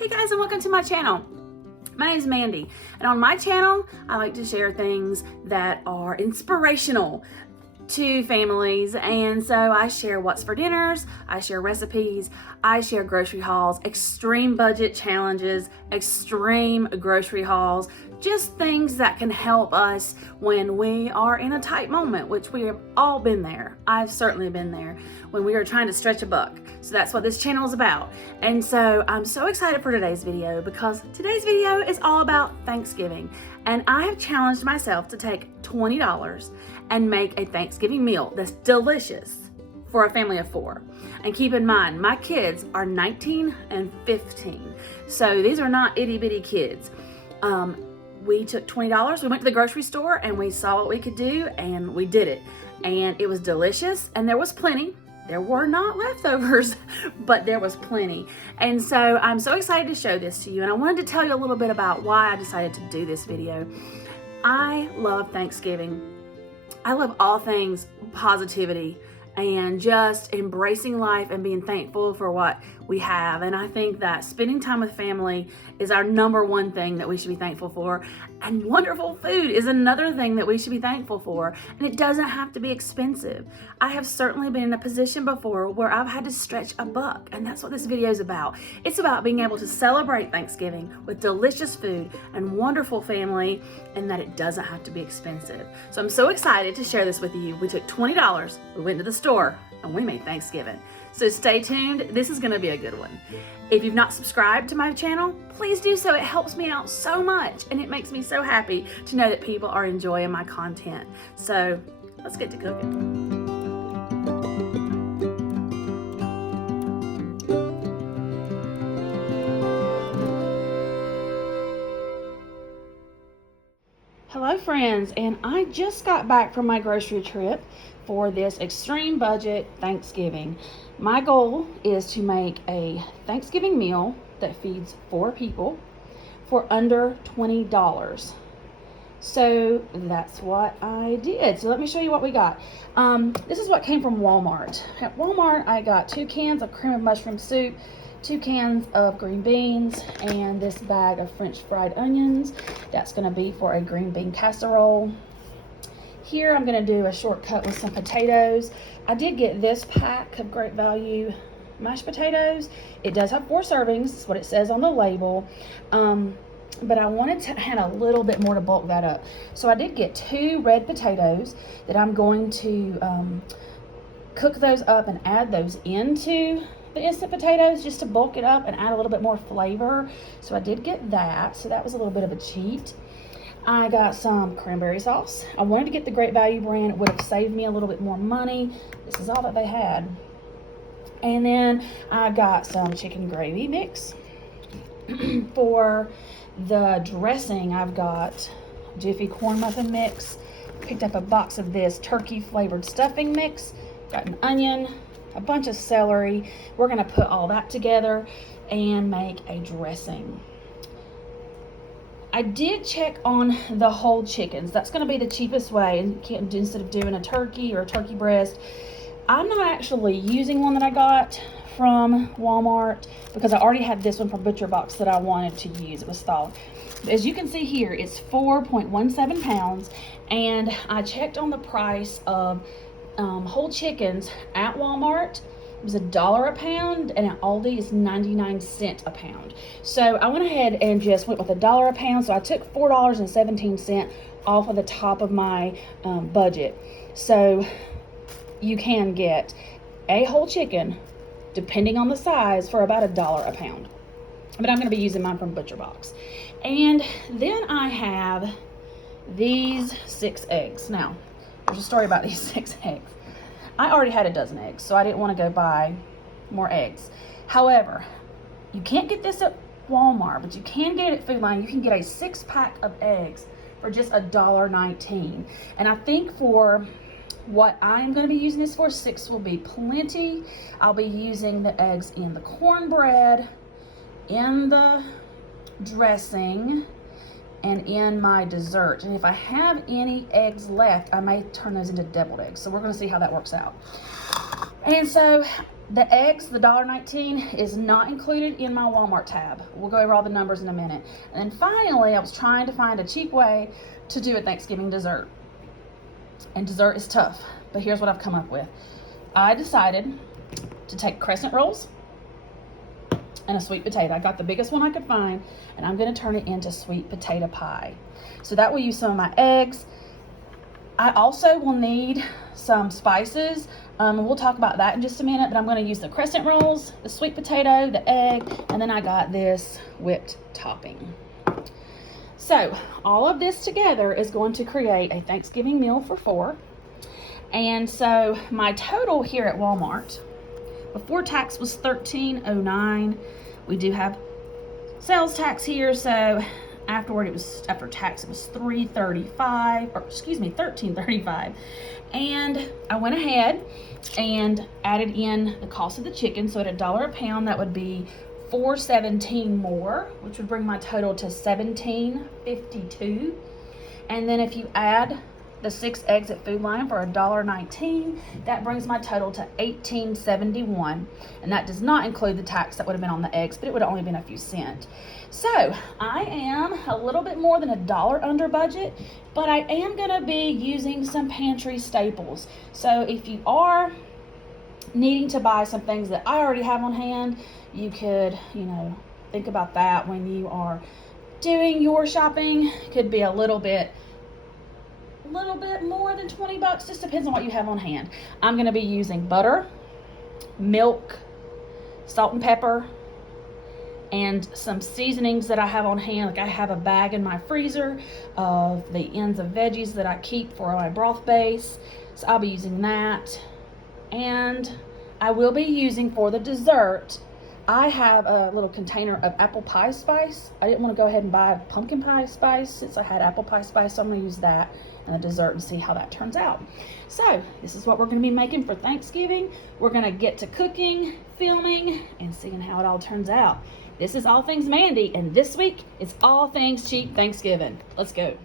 Hey guys, and welcome to my channel. My name is Mandy, and on my channel I like to share things that are inspirational to families, and so I share what's for dinners, I share recipes, I share grocery hauls, extreme budget challenges, extreme grocery hauls, just things that can help us when we are in a tight moment, which we have all been there. I've certainly been there when we are trying to stretch a buck. So that's what this channel is about. And so I'm so excited for today's video because today's video is all about Thanksgiving. And I have challenged myself to take $20 and make a Thanksgiving meal that's delicious for a family of 4. And keep in mind, my kids are 19 and 15. So these are not itty bitty kids. We took $20, we went to the grocery store and we saw what we could do and we did it. And it was delicious and there was plenty. There were not leftovers, but there was plenty. And so I'm so excited to show this to you, and I wanted to tell you a little bit about why I decided to do this video. I love Thanksgiving. I love all things positivity and just embracing life and being thankful for what we have. And I think that spending time with family is our number one thing that we should be thankful for. And wonderful food is another thing that we should be thankful for. And it doesn't have to be expensive. I have certainly been in a position before where I've had to stretch a buck, and that's what this video is about. It's about being able to celebrate Thanksgiving with delicious food and wonderful family, and that it doesn't have to be expensive. So I'm so excited to share this with you. We took $20, we went to the store, and we made Thanksgiving. So stay tuned, this is gonna be a good one. If you've not subscribed to my channel, please do so. It helps me out so much, and it makes me so happy to know that people are enjoying my content. So let's get to cooking. Hello friends, and I just got back from my grocery trip for this extreme budget Thanksgiving. My goal is to make a Thanksgiving meal that feeds 4 people for under $20. So that's what I did. So let me show you what we got. This is what came from Walmart. At Walmart, I got 2 cans of cream of mushroom soup, 2 cans of green beans, and this bag of French fried onions. That's gonna be for a green bean casserole. Here I'm gonna do a shortcut with some potatoes. I did get this pack of Great Value mashed potatoes. It does have 4 servings, that's what it says on the label. But I wanted to add a little bit more to bulk that up. So I did get 2 red potatoes that I'm going to cook those up and add those into the instant potatoes just to bulk it up and add a little bit more flavor. So I did get that. So that was a little bit of a cheat. I got some cranberry sauce. I wanted to get the Great Value brand. It would have saved me a little bit more money. This is all that they had. And then I got some chicken gravy mix. For the dressing, I've got Jiffy corn muffin mix. Picked up a box of this turkey flavored stuffing mix. Got an onion, a bunch of celery. We're gonna put all that together and make a dressing. I did check on the whole chickens. That's gonna be the cheapest way instead of doing a turkey or a turkey breast. I'm not actually using one that I got from Walmart because I already had this one from Butcher Box that I wanted to use. It was thawed. As you can see here, it's 4.17 pounds, and I checked on the price of whole chickens at Walmart. It was $1 a pound, and at Aldi it's 99 cents a pound. So I went ahead and just went with $1 a pound. So I took $4.17 off of the top of my budget. So you can get a whole chicken, depending on the size, for about $1 a pound. But I'm going to be using mine from Butcher Box. And then I have these 6 eggs. Now, there's a story about these 6 eggs. I already had a dozen eggs, so I didn't want to go buy more eggs. However, you can't get this at Walmart, but you can get it at Food Lion. You can get a 6-pack of eggs for just $1.19. And I think for what I'm going to be using this for, 6 will be plenty. I'll be using the eggs in the cornbread, in the dressing, and in my dessert. And if I have any eggs left, I may turn those into deviled eggs. So we're going to see how that works out. And so The eggs, the $1.19, is not included in my Walmart tab. We'll go over all the numbers in a minute. And then finally, I was trying to find a cheap way to do a Thanksgiving dessert. And dessert is tough, but here's what I've come up with. I decided to take crescent rolls and a sweet potato. I got the biggest one I could find, and I'm gonna turn it into sweet potato pie. So that will use some of my eggs. I also will need some spices. We'll talk about that in just a minute, but I'm gonna use the crescent rolls, the sweet potato, the egg, and then I got this whipped topping. So all of this together is going to create a Thanksgiving meal for 4. And so my total here at Walmart, before tax, was $13.09. We do have sales tax here, so after tax it was $13.35. And I went ahead and added in the cost of the chicken. So at $1 a pound, that would be $4.17 more, which would bring my total to $17.52. And then if you add the 6 eggs at Food Lion for $1.19, that brings my total to $18.71. And that does not include the tax that would have been on the eggs, but it would have only been a few cents. So I am a little bit more than $1 under budget, but I am gonna be using some pantry staples. So if you are needing to buy some things that I already have on hand, you could, think about that when you are doing your shopping. Could be a little bit more than $20, just depends on what you have on hand. I'm going to be using butter, milk, salt and pepper, and some seasonings that I have on hand. Like I have a bag in my freezer of the ends of veggies that I keep for my broth base, so I'll be using that. And I will be using, for the dessert, I have a little container of apple pie spice. I didn't want to go ahead and buy pumpkin pie spice since I had apple pie spice, so I'm going to use that in the dessert and see how that turns out. So this is what we're going to be making for Thanksgiving. We're going to get to cooking, filming, and seeing how it all turns out. This is All Things Mandy, and this week it's All Things Cheap Thanksgiving. Let's go.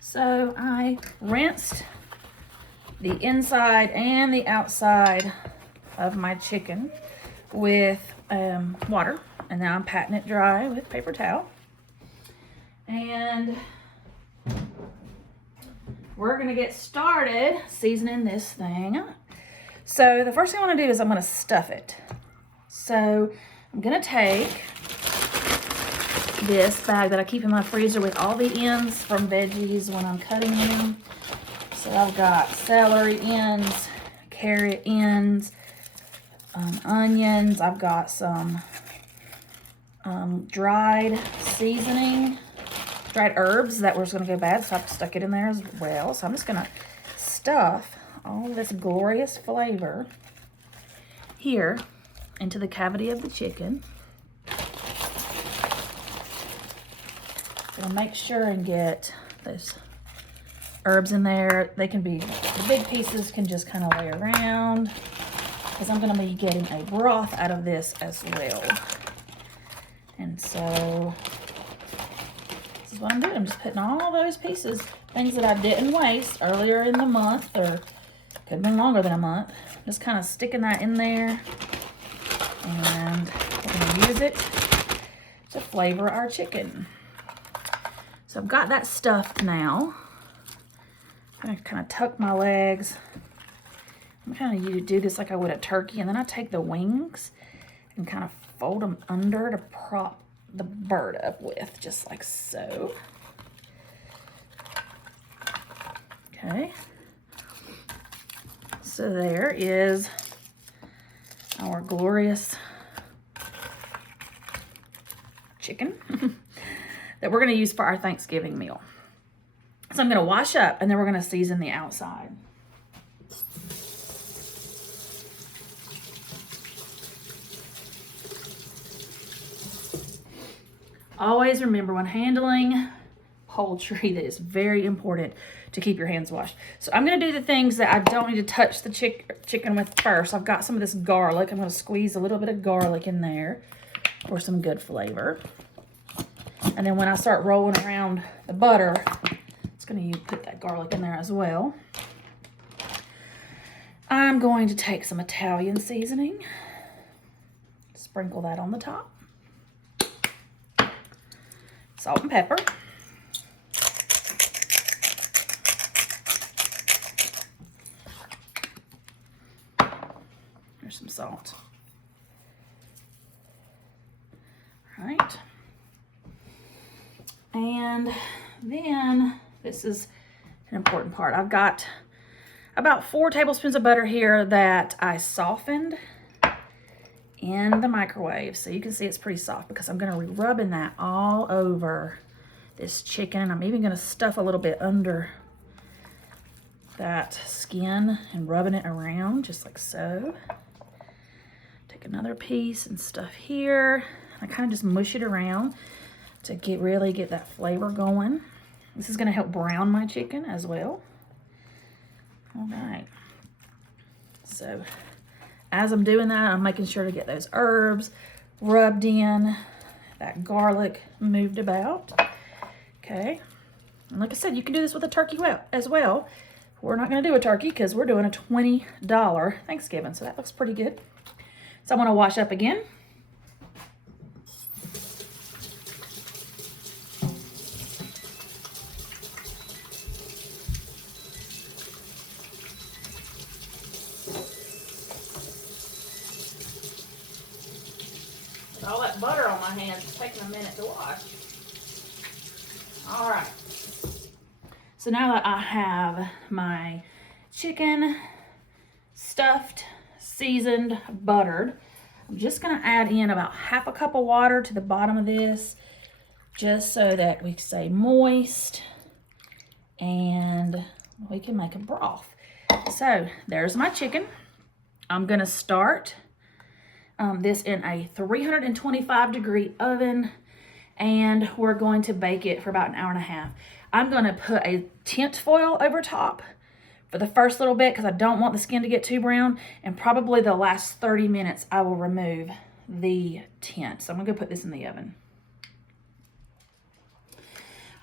So I rinsed the inside and the outside of my chicken with water, and now I'm patting it dry with paper towel. And we're gonna get started seasoning this thing. So the first thing I want to do is I'm gonna stuff it. So I'm gonna take this bag that I keep in my freezer with all the ends from veggies when I'm cutting them. So I've got celery ends, carrot ends, onions. I've got some dried seasoning, dried herbs that was going to go bad, so I've stuck it in there as well. So I'm just going to stuff all this glorious flavor here into the cavity of the chicken. Gonna make sure and get those herbs in there. They can be, the big pieces can just kind of lay around, because I'm going to be getting a broth out of this as well. And so this is what I'm doing. I'm just putting all those pieces, things that I didn't waste earlier in the month, or could have been longer than a month, just kind of sticking that in there. And we're going to use it to flavor our chicken. So I've got that stuffed now. I'm going to kind of tuck my legs. I'm kind of do this like I would a turkey, and then I take the wings and kind of fold them under to prop the bird up with, just like so. Okay. So there is our glorious chicken that we're going to use for our Thanksgiving meal. So I'm going to wash up, and then we're going to season the outside. Always remember, when handling poultry, that it's very important to keep your hands washed. So I'm going to do the things that I don't need to touch the chicken with first. I've got some of this garlic. I'm going to squeeze a little bit of garlic in there for some good flavor. And then when I start rolling around the butter, it's going to put that garlic in there as well. I'm going to take some Italian seasoning, sprinkle that on the top, salt and pepper. There's some salt. All right. And then this is an important part. I've got about 4 tablespoons of butter here that I softened in the microwave. So you can see it's pretty soft because I'm going to be rubbing that all over this chicken. I'm even going to stuff a little bit under that skin and rubbing it around just like so. Take another piece and stuff here. I kind of just mush it around to really get that flavor going. This is going to help brown my chicken as well. All right. So as I'm doing that, I'm making sure to get those herbs rubbed in, that garlic moved about. Okay. And like I said, you can do this with a turkey as well. We're not going to do a turkey because we're doing a $20 Thanksgiving. So that looks pretty good. So I'm going to wash up again. All that butter on my hands is taking a minute to wash. All right. So now that I have my chicken stuffed, seasoned, buttered, I'm just going to add in about half a cup of water to the bottom of this, just so that we stay moist and we can make a broth. So there's my chicken. I'm going to start this in a 325-degree oven, and we're going to bake it for about an hour and a half. I'm going to put a tent foil over top for the first little bit because I don't want the skin to get too brown, and probably the last 30 minutes I will remove the tent. So I'm going to go put this in the oven.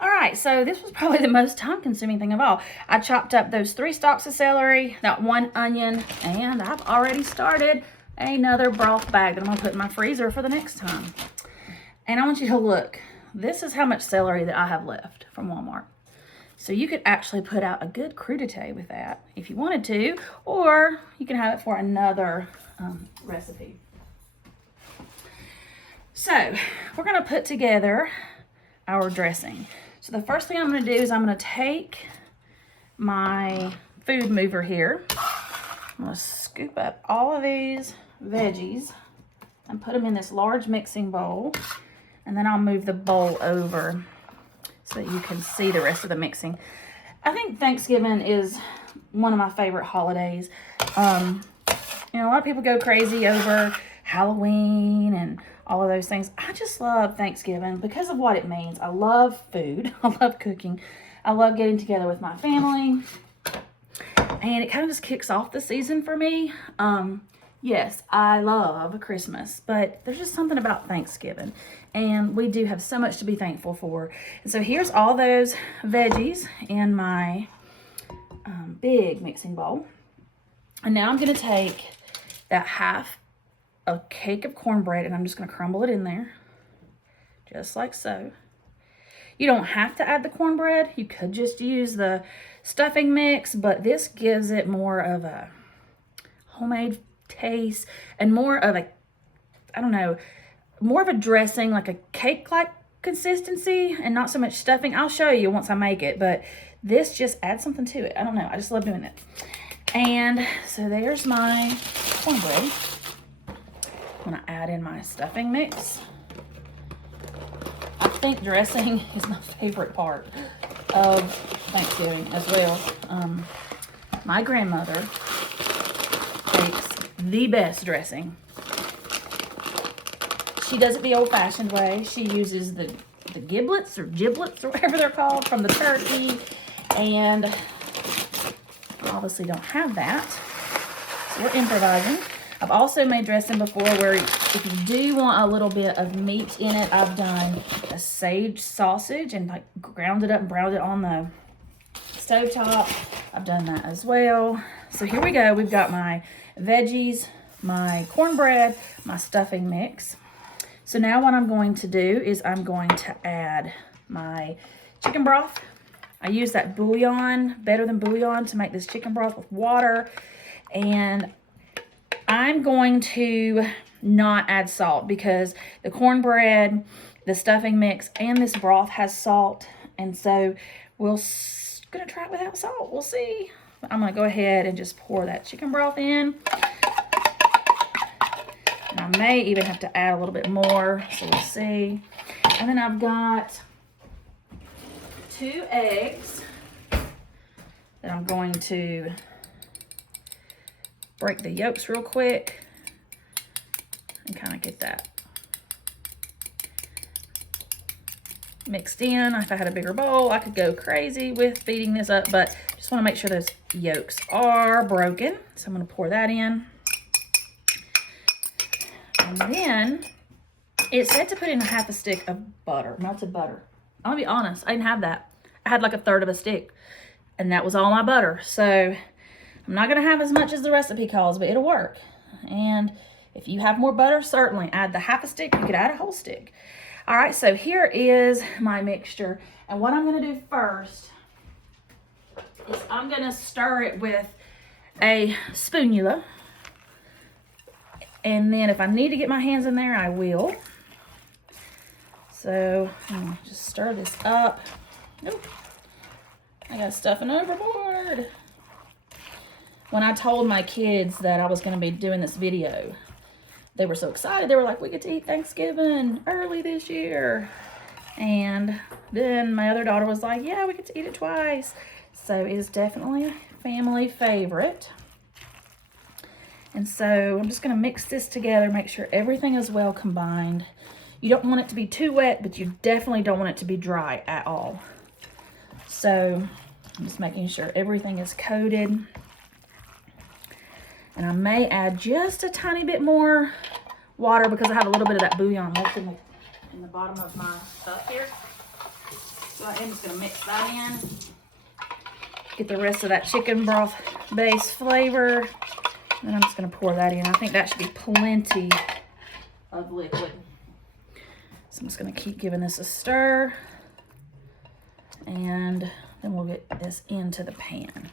All right, so this was probably the most time-consuming thing of all. I chopped up those 3 stalks of celery, that 1 onion, and I've already started another broth bag that I'm going to put in my freezer for the next time. And I want you to look. This is how much celery that I have left from Walmart. So you could actually put out a good crudité with that if you wanted to, or you can have it for another recipe. So we're going to put together our dressing. So the first thing I'm going to do is I'm going to take my food mover here. I'm going to scoop up all of these veggies and put them in this large mixing bowl, and then I'll move the bowl over so that you can see the rest of the mixing. I think Thanksgiving is one of my favorite holidays. You know, a lot of people go crazy over Halloween and all of those things. I just love Thanksgiving because of what it means. I love food. I love cooking. I love getting together with my family. And it kind of just kicks off the season for me. Yes, I love Christmas, but there's just something about Thanksgiving. And we do have so much to be thankful for. And so here's all those veggies in my big mixing bowl. And now I'm going to take that half a cake of cornbread, and I'm just going to crumble it in there. Just like so. You don't have to add the cornbread. You could just use the stuffing mix, but this gives it more of a homemade taste and more of a, I don't know, more of a dressing, like a cake-like consistency and not so much stuffing. I'll show you once I make it, but this just adds something to it. I don't know. I just love doing it. And so there's my cornbread. I'm going to add in my stuffing mix. I think dressing is my favorite part of Thanksgiving as well. My grandmother makes the best dressing. She does it the old-fashioned way. She uses the giblets or whatever they're called from the turkey, and I obviously don't have that, so we're improvising. I've also made dressing before where if you do want a little bit of meat in it, I've done a sage sausage and like ground it up and browned it on the stovetop. I've done that as well. So here we go. We've got my veggies, my cornbread, my stuffing mix. So now what I'm going to do is I'm going to add my chicken broth. I use that bouillon, Better Than Bouillon, to make this chicken broth with water. And I'm going to not add salt because the cornbread, the stuffing mix, and this broth has salt. And so we're gonna try it without salt. We'll see. I'm gonna go ahead and just pour that chicken broth in. And I may even have to add a little bit more, so we'll see. And then I've got 2 eggs that I'm going to break the yolks real quick and kind of get that mixed in. If I had a bigger bowl, I could go crazy with beating this up, but just want to make sure those yolks are broken. So I'm going to pour that in. And then it said to put in 1/2 stick of butter, melted butter. I'm going to be honest, I didn't have that. I had like 1/3 of a stick, and that was all my butter. So I'm not going to have as much as the recipe calls, but it'll work. And if you have more butter, certainly add the 1/2 stick. You could add a whole stick. All right, so here is my mixture. And what I'm going to do first is I'm going to stir it with a spoonula. And then if I need to get my hands in there, I will. So I'm going to just stir this up. Nope. I got stuffing overboard. When I told my kids that I was going to be doing this video, they were so excited. They were like, we get to eat Thanksgiving early this year. And then my other daughter was like, yeah, we get to eat it twice. So it is definitely a family favorite. And so I'm just going to mix this together, make sure everything is well combined. You don't want it to be too wet, but you definitely don't want it to be dry at all. So I'm just making sure everything is coated. And I may add just a tiny bit more water because I have a little bit of that bouillon left in the bottom of my stuff here. So I am just going to mix that in. Get the rest of that chicken broth base flavor. And then I'm just going to pour that in. I think that should be plenty of liquid. So I'm just going to keep giving this a stir. And then we'll get this into the pan.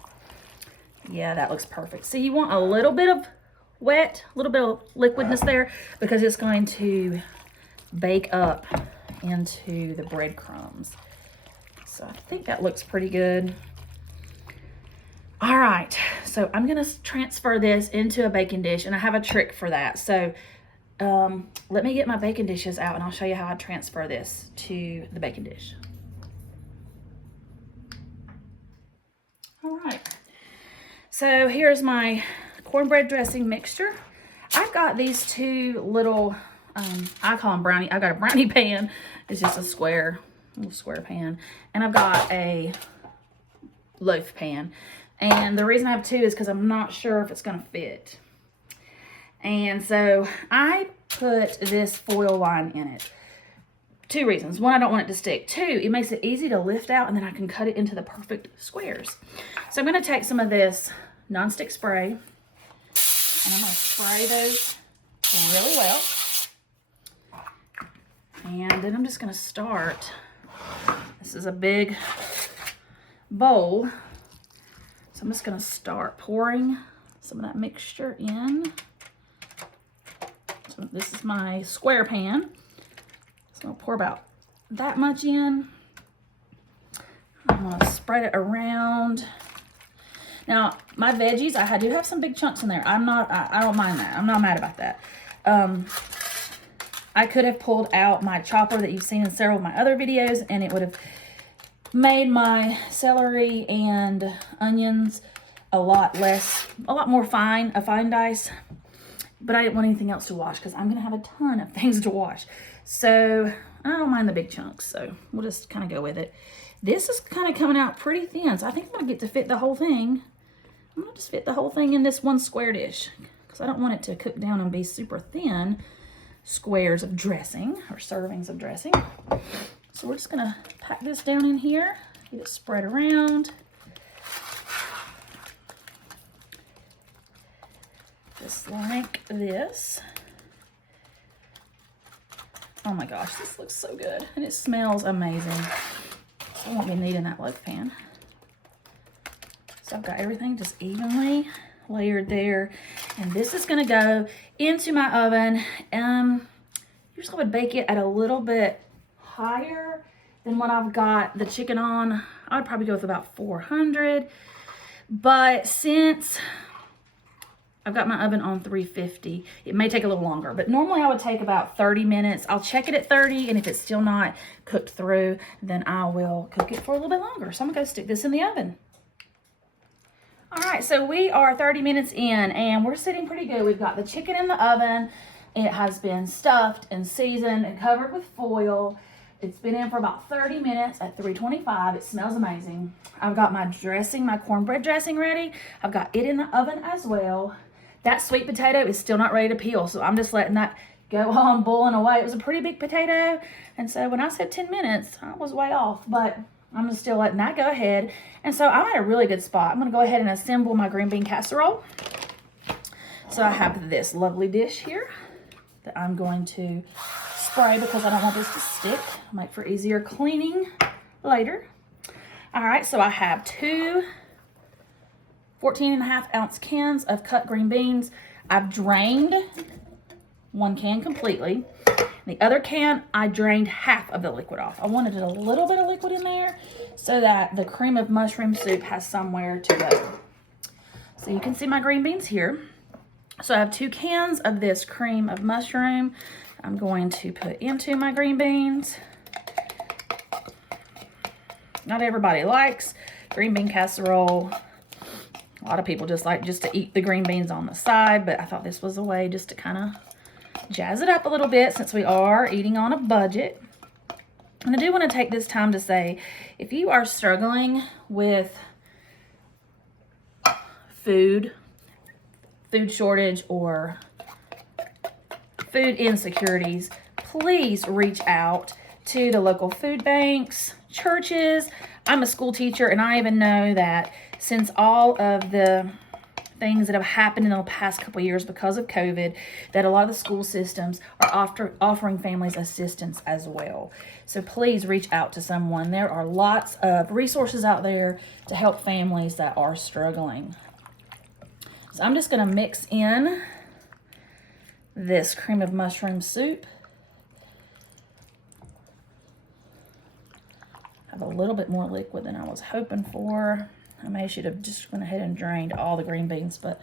Yeah, that looks perfect. So you want a little bit of wet, a little bit of liquidness there because it's going to bake up into the breadcrumbs. So I think that looks pretty good. All right, so I'm gonna transfer this into a baking dish, and I have a trick for that. So let me get my baking dishes out and I'll show you how I transfer this to the baking dish. All right. So here's my cornbread dressing mixture. I've got these 2 little, I call them brownie. I've got a brownie pan. It's just a little square pan. And I've got a loaf pan. And the reason I have 2 is because I'm not sure if it's going to fit. And so I put this foil line in it. 2 reasons. 1, I don't want it to stick. 2, it makes it easy to lift out, and then I can cut it into the perfect squares. So I'm going to take some of this nonstick spray, and I'm going to spray those really well. And then I'm just going to start. This is a big bowl. So I'm just going to start pouring some of that mixture in. So this is my square pan. So I'll pour about that much in. I'm going to spread it around. Now, my veggies, I do have some big chunks in there. I don't mind that. I'm not mad about that. I could have pulled out my chopper that you've seen in several of my other videos, and it would have made my celery and onions a lot more fine, a fine dice. But I didn't want anything else to wash because I'm going to have a ton of things to wash. So I don't mind the big chunks, so we'll just kind of go with it. This is kind of coming out pretty thin, so I think I'm going to get to fit the whole thing. I'm going to just fit the whole thing in this one square dish because I don't want it to cook down and be super thin squares of dressing or servings of dressing. So we're just going to pack this down in here, get it spread around. Just like this. Oh my gosh, this looks so good. And it smells amazing. So I won't be needing that loaf pan. So I've got everything just evenly layered there. And this is gonna go into my oven. Usually I would bake it at a little bit higher than what I've got the chicken on. I would probably go with about 400. But since I've got my oven on 350, it may take a little longer, but normally I would take about 30 minutes. I'll check it at 30, and if it's still not cooked through, then I will cook it for a little bit longer. So I'm gonna go stick this in the oven. All right, so we are 30 minutes in, and we're sitting pretty good. We've got the chicken in the oven. It has been stuffed and seasoned and covered with foil. It's been in for about 30 minutes at 325. It smells amazing. I've got my dressing, my cornbread dressing ready. I've got it in the oven as well. That sweet potato is still not ready to peel, so I'm just letting that go on boiling away. It was a pretty big potato, and so when I said 10 minutes, I was way off, but I'm just still letting that go ahead. And so I'm at a really good spot. I'm gonna go ahead and assemble my green bean casserole. So I have this lovely dish here that I'm going to spray because I don't want this to stick. Make for easier cleaning later. All right, so I have two 14.5-ounce cans of cut green beans. I've drained one can completely. The other can, I drained half of the liquid off. I wanted a little bit of liquid in there so that the cream of mushroom soup has somewhere to go. So you can see my green beans here. So I have 2 cans of this cream of mushroom I'm going to put into my green beans. Not everybody likes green bean casserole. A lot of people just like to eat the green beans on the side, but I thought this was a way just to kind of jazz it up a little bit since we are eating on a budget. And I do want to take this time to say, if you are struggling with food shortage or food insecurities, please reach out to the local food banks, churches. I'm a school teacher, and I even know that since all of the things that have happened in the past couple of years because of COVID, that a lot of the school systems are offering families assistance as well. So please reach out to someone. There are lots of resources out there to help families that are struggling. So I'm just going to mix in this cream of mushroom soup. I have a little bit more liquid than I was hoping for. I may should have just went ahead and drained all the green beans, but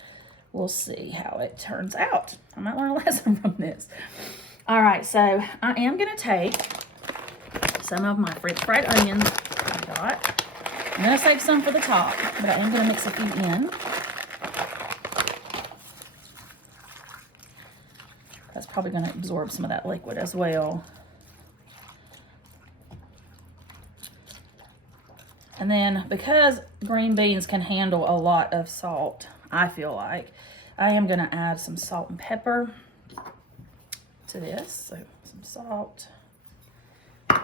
we'll see how it turns out. I might learn a lesson from this. All right, so I am going to take some of my French fried onions I got. I'm going to save some for the top, but I am going to mix a few in. That's probably going to absorb some of that liquid as well. And then because green beans can handle a lot of salt, I feel like, I am going to add some salt and pepper to this. So some salt, some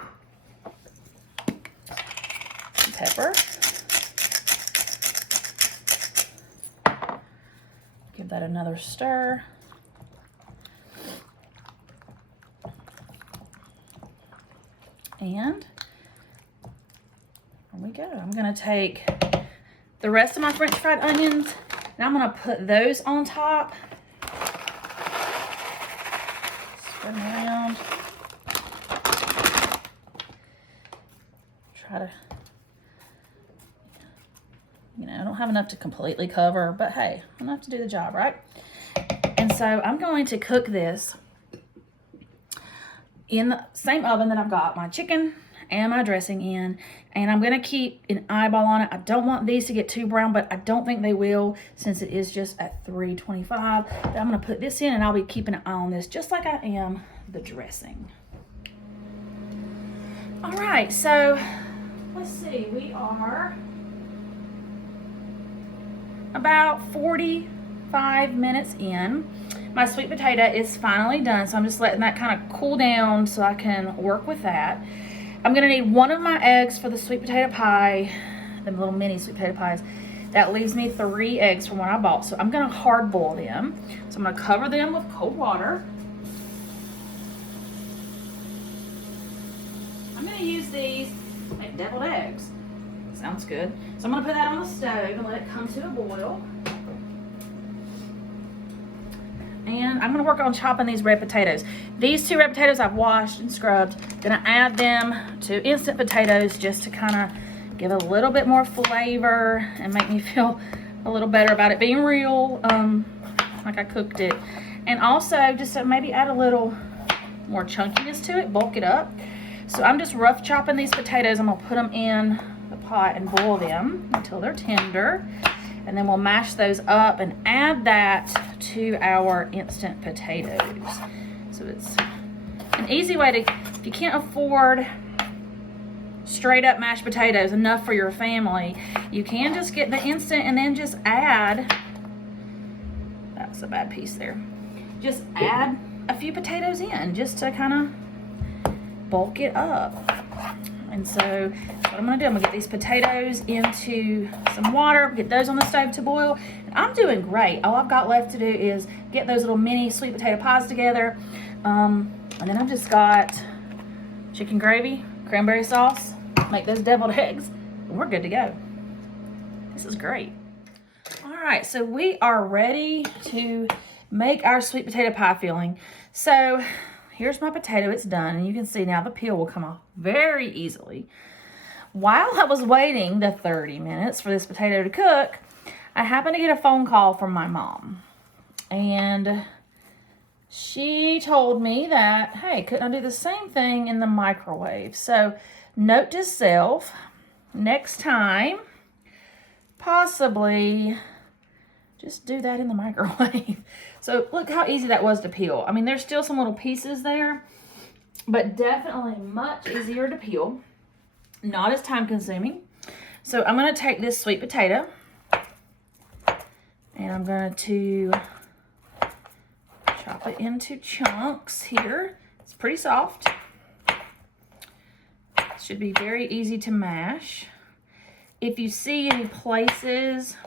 pepper. Give that another stir. And there we go. I'm going to take the rest of my French fried onions and I'm going to put those on top. Spread them around. Try to, I don't have enough to completely cover, but hey, enough to do the job, right? And so I'm going to cook this in the same oven that I've got my chicken and my dressing in, and I'm going to keep an eyeball on it. I don't want these to get too brown, but I don't think they will since it is just at 325. But I'm going to put this in and I'll be keeping an eye on this just like I am the dressing. All right, so let's see, we are about 45 minutes in. My sweet potato is finally done, so I'm just letting that kind of cool down so I can work with that. I'm gonna need one of my eggs for the sweet potato pie, the little mini sweet potato pies. That leaves me 3 eggs from what I bought. So I'm gonna hard boil them. So I'm gonna cover them with cold water. I'm gonna use these to make deviled eggs. Sounds good. So I'm gonna put that on the stove and let it come to a boil. And I'm gonna work on chopping these red potatoes. These 2 red potatoes I've washed and scrubbed. Gonna add them to instant potatoes just to kind of give a little bit more flavor and make me feel a little better about it being real, like I cooked it. And also just to maybe add a little more chunkiness to it, bulk it up. So I'm just rough chopping these potatoes. I'm gonna put them in the pot and boil them until they're tender. And then we'll mash those up and add that to our instant potatoes. So it's an easy way to, if you can't afford straight up mashed potatoes enough for your family, you can just get the instant and then just add, that's a bad piece there, just add a few potatoes in just to kind of bulk it up. And so what I'm gonna do, I'm gonna get these potatoes into some water, get those on the stove to boil. And I'm doing great. All I've got left to do is get those little mini sweet potato pies together. And then I've just got chicken gravy, cranberry sauce, make those deviled eggs, and we're good to go. This is great. All right, so we are ready to make our sweet potato pie filling. So here's my potato, it's done, and you can see now the peel will come off very easily. While I was waiting the 30 minutes for this potato to cook, I happened to get a phone call from my mom. And she told me that, hey, couldn't I do the same thing in the microwave? So note to self, next time, possibly just do that in the microwave. So look how easy that was to peel. I mean, there's still some little pieces there, but definitely much easier to peel. Not as time consuming. So I'm going to take this sweet potato and I'm going to chop it into chunks here. It's pretty soft. It should be very easy to mash. If you see any places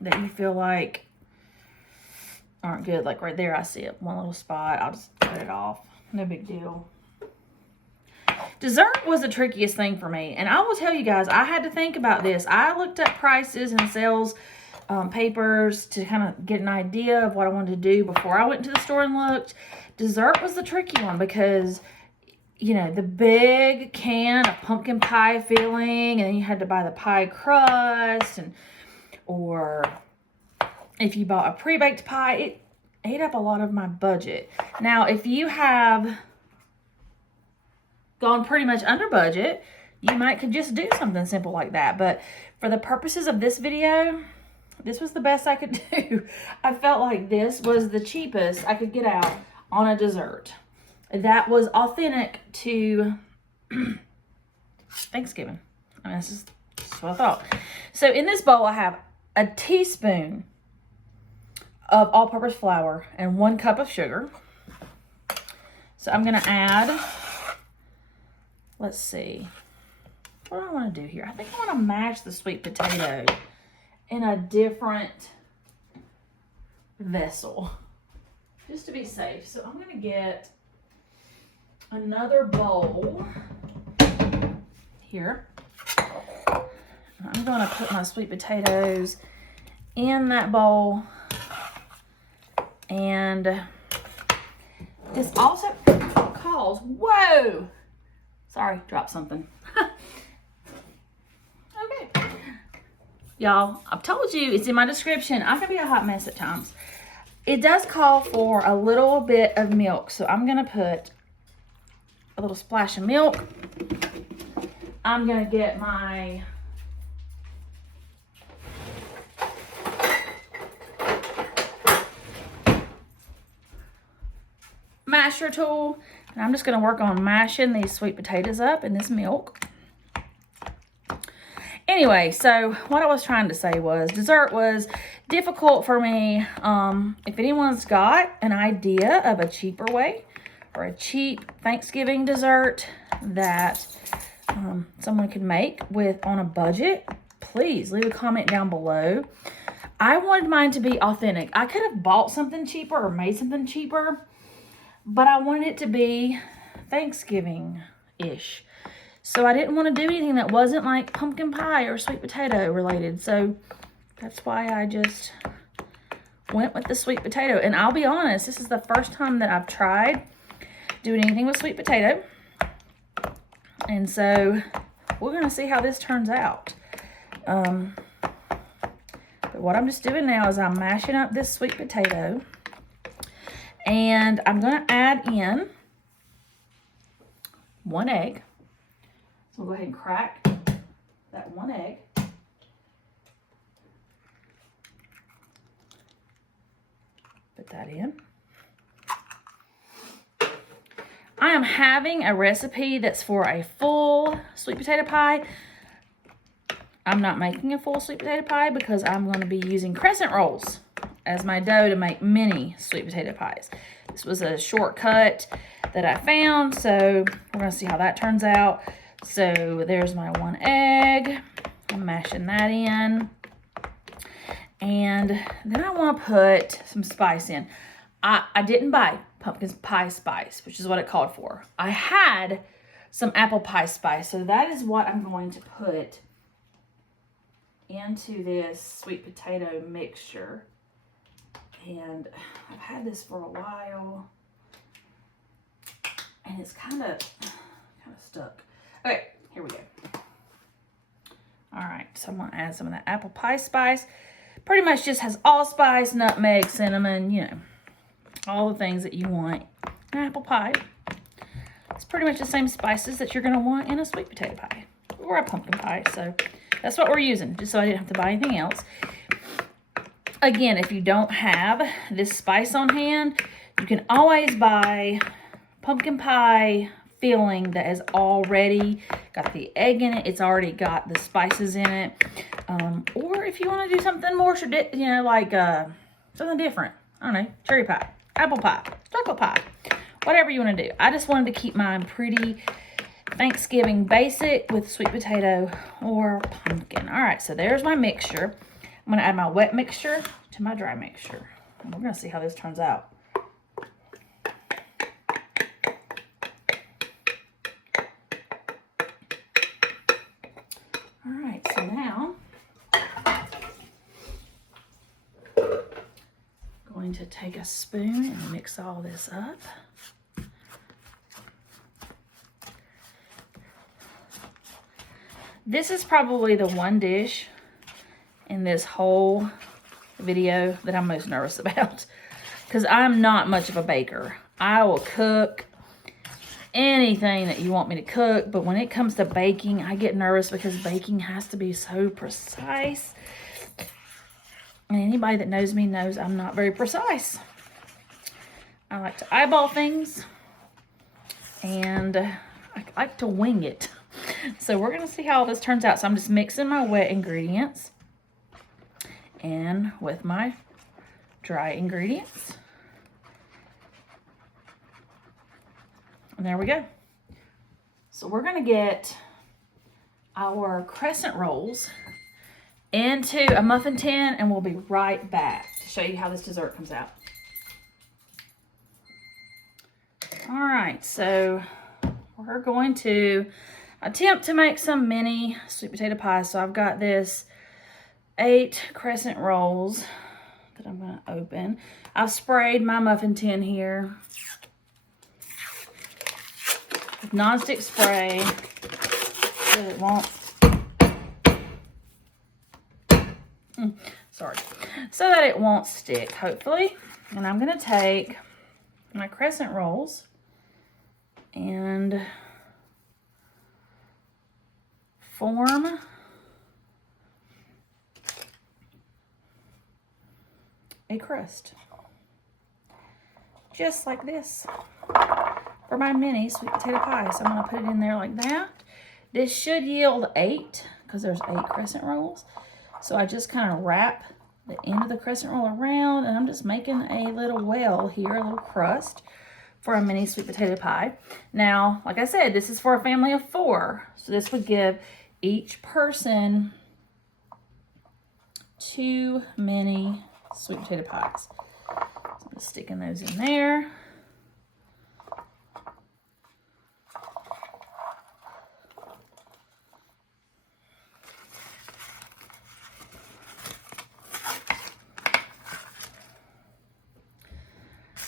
that you feel like aren't good, like right there I see it, one little spot, I'll just cut it off. No big deal. Dessert was the trickiest thing for me, and I will tell you guys, I had to think about this. I looked up prices and sales papers to kind of get an idea of what I wanted to do before I went to the store and looked. Dessert was the tricky one because, you know, the big can of pumpkin pie filling, and then you had to buy the pie crust, and or if you bought a pre-baked pie, it ate up a lot of my budget. Now, if you have gone pretty much under budget, you might could just do something simple like that. But for the purposes of this video, this was the best I could do. I felt like this was the cheapest I could get out on a dessert that was authentic to Thanksgiving. I mean, this is what I thought. So in this bowl, I have a teaspoon of all-purpose flour and 1 cup of sugar. So I'm going to add, let's see, what do I want to do here? I think I want to mash the sweet potato in a different vessel, just to be safe. So I'm going to get another bowl here. I'm going to put my sweet potatoes in that bowl. And this also calls, whoa, sorry, dropped something. Okay. Y'all, I've told you, it's in my description. I can be a hot mess at times. It does call for a little bit of milk. So I'm going to put a little splash of milk. I'm going to get my masher tool, and I'm just going to work on mashing these sweet potatoes up in this milk. Anyway, so what I was trying to say was dessert was difficult for me. If anyone's got an idea of a cheaper way or a cheap Thanksgiving dessert that someone could make with on a budget, please leave a comment down below. I wanted mine to be authentic. I could have bought something cheaper or made something cheaper, but I wanted it to be Thanksgiving-ish. So I didn't want to do anything that wasn't like pumpkin pie or sweet potato related. So that's why I just went with the sweet potato. And I'll be honest, this is the first time that I've tried doing anything with sweet potato. And so we're going to see how this turns out. But what I'm just doing now is I'm mashing up this sweet potato. And I'm going to add in 1 egg. So we'll go ahead and crack that 1 egg. Put that in. I am having a recipe that's for a full sweet potato pie. I'm not making a full sweet potato pie because I'm going to be using crescent rolls as my dough to make mini sweet potato pies. This was a shortcut that I found, so we're going to see how that turns out. So there's my 1 egg. I'm mashing that in. And then I want to put some spice in. I didn't buy pumpkin pie spice, which is what it called for. I had some apple pie spice, so that is what I'm going to put into this sweet potato mixture. And I've had this for a while, and it's kind of stuck. Okay, here we go. All right, so I'm gonna add some of that apple pie spice. Pretty much just has allspice, nutmeg, cinnamon, you know, all the things that you want in apple pie. It's pretty much the same spices that you're gonna want in a sweet potato pie or a pumpkin pie. So that's what we're using, just so I didn't have to buy anything else. Again, if you don't have this spice on hand, you can always buy pumpkin pie filling that is already got the egg in it. It's already got the spices in it. Or if you want to do something more, you know, like something different. I don't know, cherry pie, apple pie, chocolate pie, whatever you want to do. I just wanted to keep mine pretty Thanksgiving basic with sweet potato or pumpkin. All right, so there's my mixture. I'm going to add my wet mixture to my dry mixture. And we're going to see how this turns out. All right, so now I'm going to take a spoon and mix all this up. This is probably the one dish in this whole video that I'm most nervous about, because I'm not much of a baker. I will cook anything that you want me to cook, but when it comes to baking, I get nervous because baking has to be so precise. And anybody that knows me knows I'm not very precise. I like to eyeball things, and I like to wing it. So we're going to see how all this turns out. So I'm just mixing my wet ingredients in with my dry ingredients. And there we go. So we're going to get our crescent rolls into a muffin tin, and we'll be right back to show you how this dessert comes out. All right, so we're going to attempt to make some mini sweet potato pies. So I've got this 8 crescent rolls that I'm going to open. I've sprayed my muffin tin here with nonstick spray so that it won't, so that it won't stick, hopefully. And I'm going to take my crescent rolls and form a crust, just like this, for my mini sweet potato pie. So I'm going to put it in there like that. This should yield 8, because there's 8 crescent rolls. So I just kind of wrap the end of the crescent roll around, and I'm just making a little well here, a little crust for a mini sweet potato pie. Now, like I said, this is for a family of 4. So this would give each person too many sweet potato pies. So I'm just sticking those in there.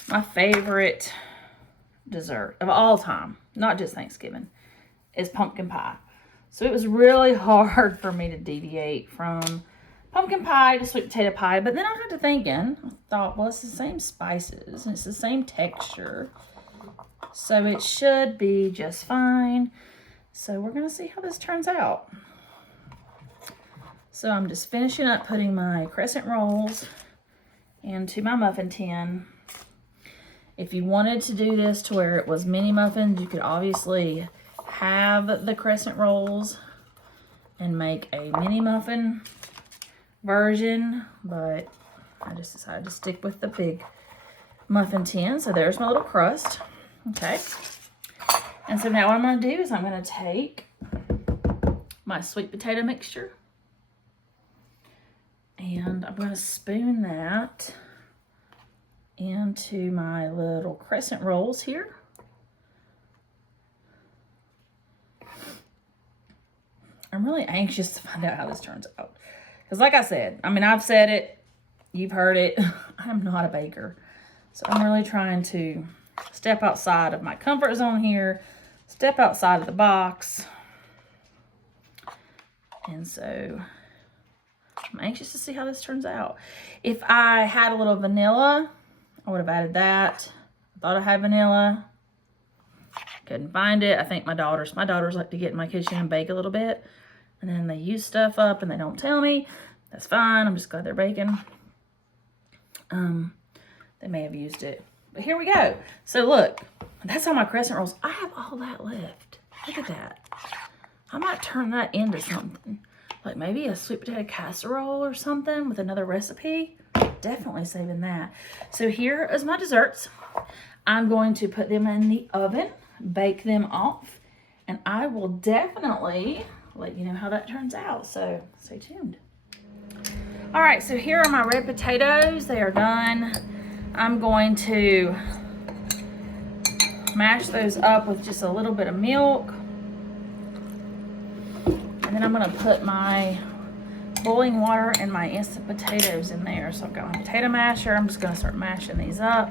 My favorite dessert of all time, not just Thanksgiving, is pumpkin pie. So it was really hard for me to deviate from pumpkin pie to sweet potato pie. But then I got to thinking, I thought, well, it's the same spices and it's the same texture. So it should be just fine. So we're going to see how this turns out. So I'm just finishing up putting my crescent rolls into my muffin tin. If you wanted to do this to where it was mini muffins, you could obviously have the crescent rolls and make a mini muffin version, but I just decided to stick with the big muffin tin. So there's my little crust. Okay. And so now what I'm going to do is I'm going to take my sweet potato mixture and I'm going to spoon that into my little crescent rolls here. I'm really anxious to find out how this turns out. Because like I said, I mean, I've said it, you've heard it, I'm not a baker. So I'm really trying to step outside of my comfort zone here, step outside of the box. And so I'm anxious to see how this turns out. If I had a little vanilla, I would have added that. I thought I had vanilla. Couldn't find it. I think my daughters like to get in my kitchen and bake a little bit. And then they use stuff up and they don't tell me. That's fine. I'm just glad they're baking. They may have used it. But here we go. So look, that's all my crescent rolls. I have all that left. Look at that. I might turn that into something. Like maybe a sweet potato casserole or something with another recipe. Definitely saving that. So here is my desserts. I'm going to put them in the oven, bake them off, and I will definitely let you know how that turns out. So stay tuned. All right, so here are my red potatoes. They are done. I'm going to mash those up with just a little bit of milk. And then I'm going to put my boiling water and my instant potatoes in there. So I've got my potato masher. I'm just going to start mashing these up.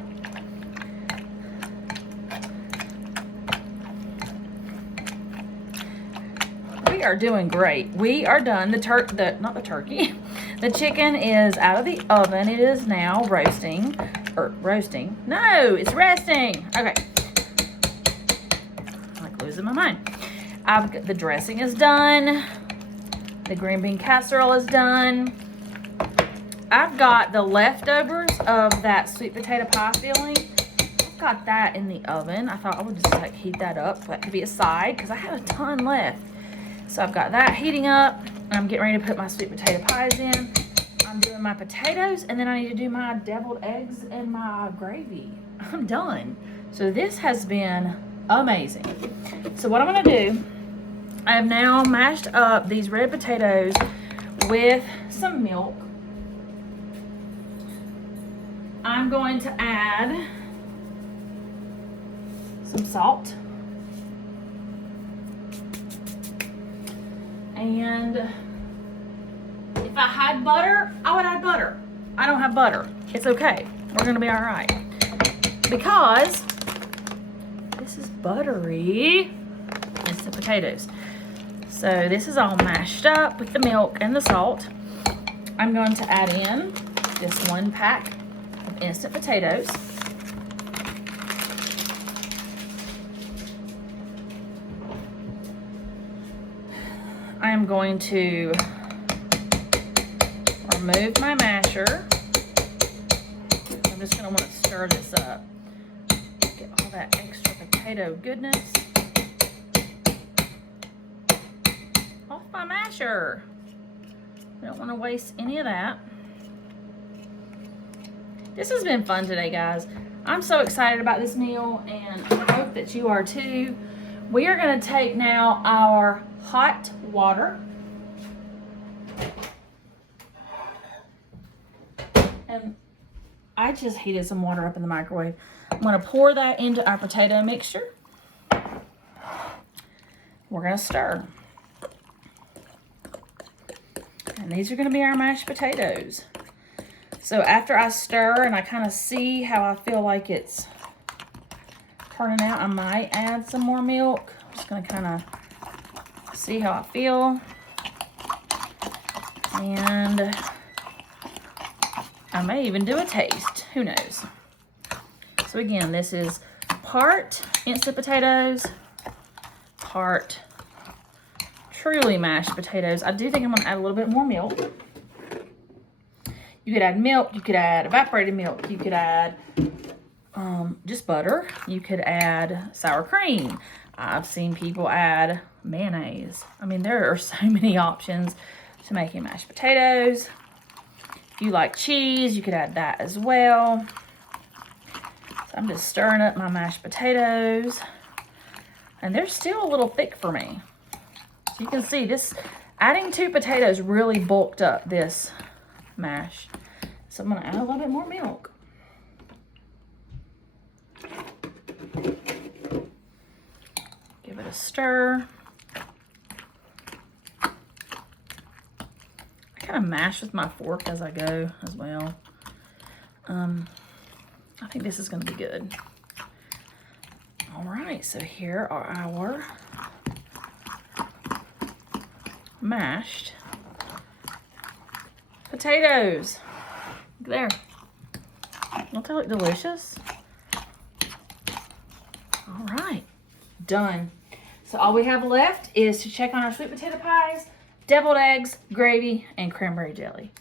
We are doing great. We are done. Not the turkey. The chicken is out of the oven. It is now roasting. Roasting. No, it's resting. Okay. I'm like losing my mind. The dressing is done. The green bean casserole is done. I've got the leftovers of that sweet potato pie filling. I've got that in the oven. I thought I would just like heat that up. That could be a side because I have a ton left. So I've got that heating up. I'm getting ready to put my sweet potato pies in. I'm doing my potatoes and then I need to do my deviled eggs and my gravy. I'm done. So this has been amazing. So what I'm gonna do, I have now mashed up these red potatoes with some milk. I'm going to add some salt. And if I had butter, I would add butter. I don't have butter. It's okay. We're gonna be all right. Because this is buttery instant potatoes. So this is all mashed up with the milk and the salt. I'm going to add in just 1 pack of instant potatoes. I am going to remove my masher. I'm just going to want to stir this up. Get all that extra potato goodness off my masher. I don't want to waste any of that. This has been fun today, guys. I'm so excited about this meal, and I hope that you are too. We are going to take now our hot water. I just heated some water up in the microwave. I'm going to pour that into our potato mixture. We're going to stir. And these are going to be our mashed potatoes. So after I stir and I kind of see how I feel like it's turning out, I might add some more milk. I'm just going to kind of see how I feel. And I may even do a taste. Who knows? So again, this is part instant potatoes, part truly mashed potatoes. I do think I'm going to add a little bit more milk. You could add milk. You could add evaporated milk. You could add just butter. You could add sour cream. I've seen people add mayonnaise. I mean, there are so many options to making mashed potatoes. If you like cheese, you could add that as well. So I'm just stirring up my mashed potatoes. And they're still a little thick for me. So you can see this, adding 2 potatoes really bulked up this mash. So I'm going to add a little bit more milk. Give it a stir. I kind of mash with my fork as I go as well. I think this is going to be good. All right, so here are our mashed potatoes. Look there. Don't they look delicious? All right, done. So all we have left is to check on our sweet potato pies, deviled eggs, gravy, and cranberry jelly.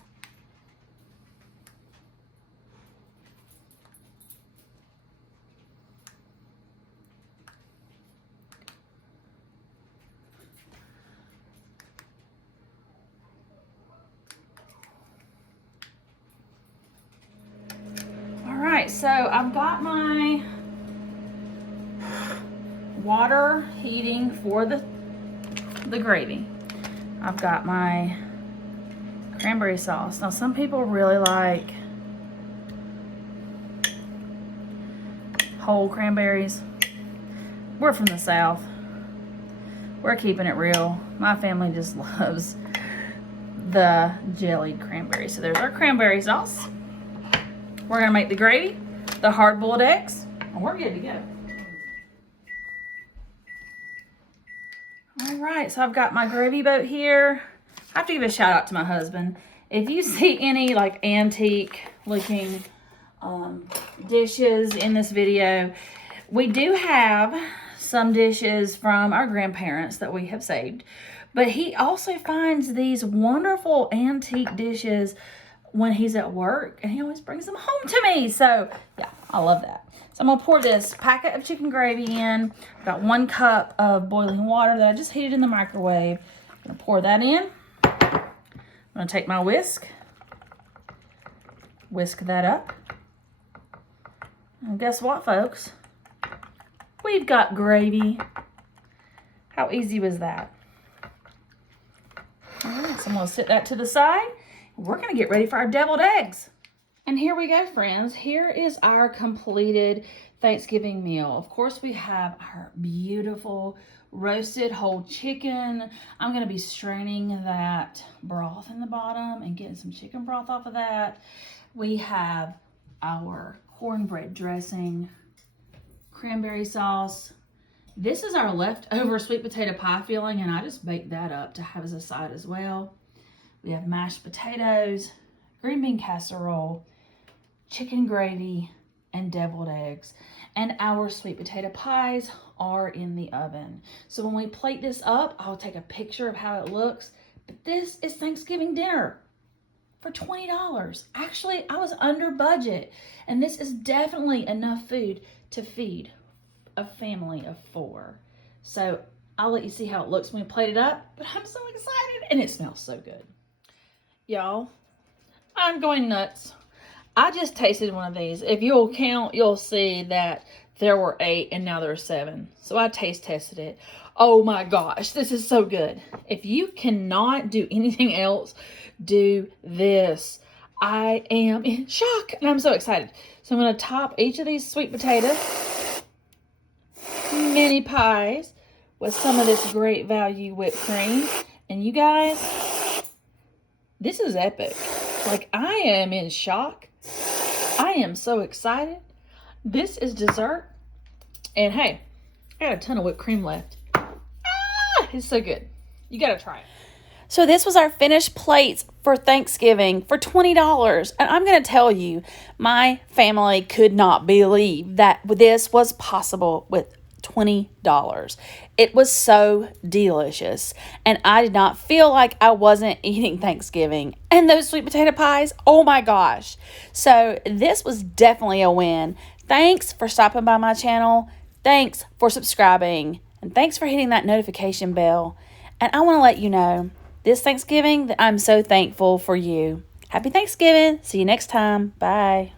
So I've got my water heating for the gravy. I've got my cranberry sauce. Now some people really like whole cranberries. We're from the South. We're keeping it real. My family just loves the jellied cranberry. So there's our cranberry sauce. We're gonna make the gravy, the hard-boiled eggs, and we're good to go. All right, so I've got my gravy boat here. I have to give a shout out to my husband. If you see any like antique looking dishes in this video, we do have some dishes from our grandparents that we have saved, but he also finds these wonderful antique dishes when he's at work, and he always brings them home to me. So yeah, I love that. So I'm gonna pour this packet of chicken gravy in. I've got 1 cup of boiling water that I just heated in the microwave. I'm gonna pour that in. I'm gonna take my whisk that up. And guess what, folks? We've got gravy. How easy was that? All right, so I'm gonna set that to the side. We're gonna get ready for our deviled eggs. And here we go, friends. Here is our completed Thanksgiving meal. Of course, we have our beautiful roasted whole chicken. I'm gonna be straining that broth in the bottom and getting some chicken broth off of that. We have our cornbread dressing, cranberry sauce. This is our leftover sweet potato pie filling, and I just baked that up to have as a side as well. We have mashed potatoes, green bean casserole, chicken gravy, and deviled eggs. And our sweet potato pies are in the oven. So when we plate this up, I'll take a picture of how it looks. But this is Thanksgiving dinner for $20. Actually, I was under budget. And this is definitely enough food to feed a family of 4. So I'll let you see how it looks when we plate it up. But I'm so excited, and it smells so good. Y'all, I'm going nuts. I just tasted one of these. If you'll count, you'll see that there were 8 and now there's 7. So I taste tested it. Oh my gosh, this is so good. If you cannot do anything else, do this. I am in shock and I'm so excited. So I'm going to top each of these sweet potato mini pies with some of this great value whipped cream. And you guys, this is epic. Like, I am in shock. I am so excited. This is dessert. And hey, I got a ton of whipped cream left. It's so good. You got to try it. So this was our finished plates for Thanksgiving for $20. And I'm going to tell you, my family could not believe that this was possible with $20. It was so delicious. And I did not feel like I wasn't eating Thanksgiving. And those sweet potato pies, oh my gosh. So this was definitely a win. Thanks for stopping by my channel. Thanks for subscribing. And thanks for hitting that notification bell. And I want to let you know, this Thanksgiving, that I'm so thankful for you. Happy Thanksgiving. See you next time. Bye.